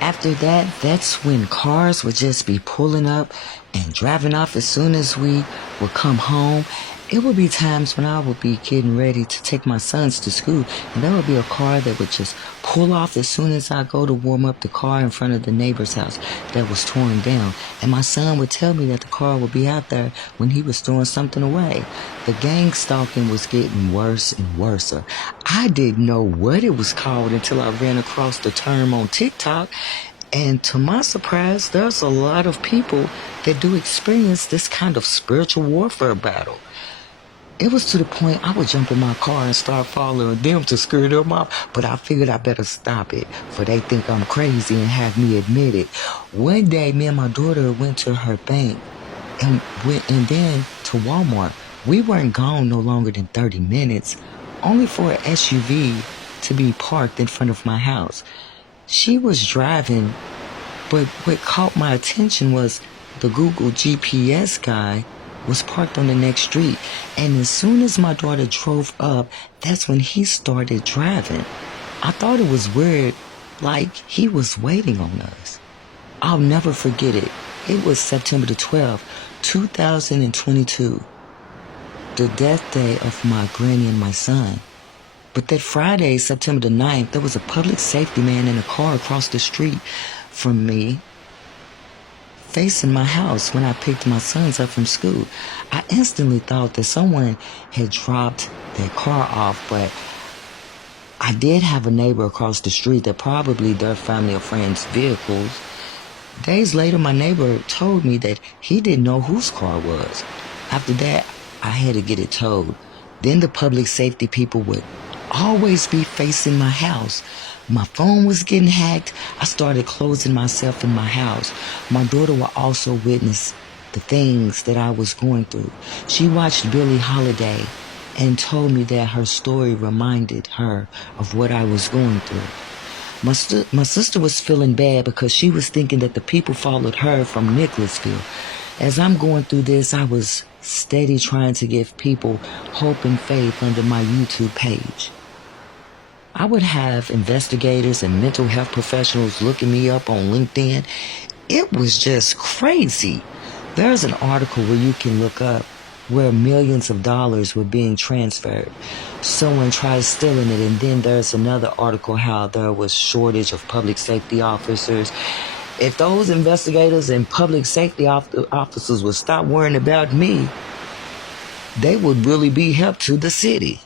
After that, that's when cars would just be pulling up and driving off as soon as we would come home. It would be times when I would be getting ready to take my sons to school, and there would be a car that would just pull off as soon as I go to warm up the car in front of the neighbor's house that was torn down. And my son would tell me that the car would be out there when he was throwing something away. The gang stalking was getting worse and worse. I didn't know what it was called until I ran across the term on TikTok. And to my surprise, there's a lot of people that do experience this kind of spiritual warfare battle. It was to the point I would jump in my car and start following them to scare them off, but I figured I better stop it, for they think I'm crazy and have me admit it. One day, me and my daughter went to her bank and then to Walmart. We weren't gone no longer than 30 minutes, only for an SUV to be parked in front of my house. She was driving, but what caught my attention was the Google GPS guy was parked on the next street. And as soon as my daughter drove up, that's when he started driving. I thought it was weird, like he was waiting on us. I'll never forget it. It was September the 12th, 2022, the death day of my granny and my son. But that Friday, September the 9th, there was a public safety man in a car across the street from me, facing my house when I picked my sons up from school. I instantly thought that someone had dropped their car off, but I did have a neighbor across the street that probably their family or friends' vehicles. Days later, my neighbor told me that he didn't know whose car it was. After that, I had to get it towed. Then the public safety people would always be facing my house. My phone was getting hacked. I started closing myself in my house. My daughter would also witness the things that I was going through. She watched Billie Holiday and told me that her story reminded her of what I was going through. My sister was feeling bad because she was thinking that the people followed her from Nicholasville. As I'm going through this, I was steady trying to give people hope and faith under my YouTube page. I would have investigators and mental health professionals looking me up on LinkedIn. It was just crazy. There's an article where you can look up where millions of dollars were being transferred. Someone tried stealing it, and then there's another article how there was shortage of public safety officers. If those investigators and public safety officers would stop worrying about me, they would really be help to the city.